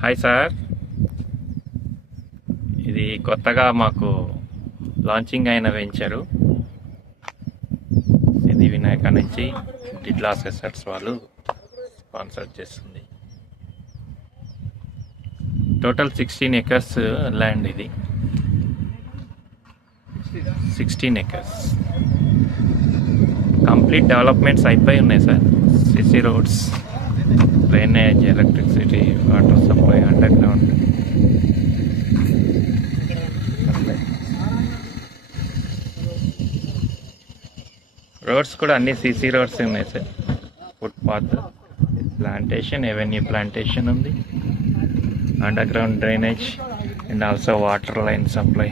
Hi sir, ఇది కొత్తగా మాకు లాంచింగ్ అయిన వెంచరు సిద్ధి వినాయక నుంచి డిడ్లాస్ ఎసెట్స్ వాళ్ళు స్పాన్సర్ చేస్తుంది. Total 16 acres land. ఇది 16 acres కంప్లీట్ డెవలప్మెంట్స్ అయిపోయి ఉన్నాయి sir. CC roads, drainage, electricity, water supply, underground, roads కూడా అన్ని సిసి రోడ్స్ ఉన్నాయి sir. Footpath, plantation, avenue plantation ఉంది, underground drainage and also water line supply,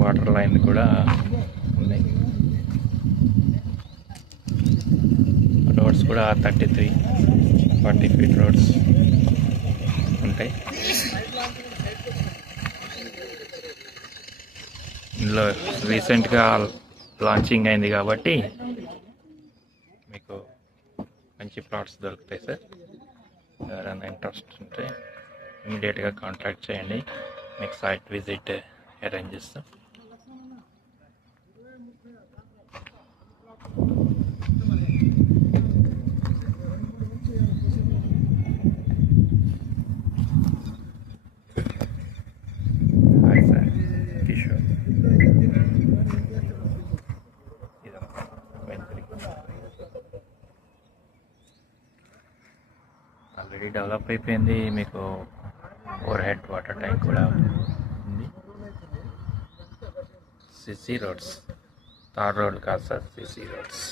water line కూడా ఉన్నాయి. రోడ్స్ కూడా 33-40 ఫీట్ రోడ్స్ ఉంటాయి. ఇందులో రీసెంట్గా లాంచింగ్ అయింది కాబట్టి మీకు మంచి ప్లాట్స్ దొరుకుతాయి సార్. ఎవరైనా ఇంట్రెస్ట్ ఉంటే ఇమీడియట్గా కాంటాక్ట్ చేయండి, మీకు సైట్ విజిట్ అరేంజ్ చేస్తాం. Hi sir, Kishore. Already develop అయిపోయింది. మీకు ఓవర్ హెడ్ వాటర్ ట్యాంక్ కూడా ఉంది. సిసి రోడ్స్, తార్ రోడ్ కాదు సార్, సిసి రోడ్స్.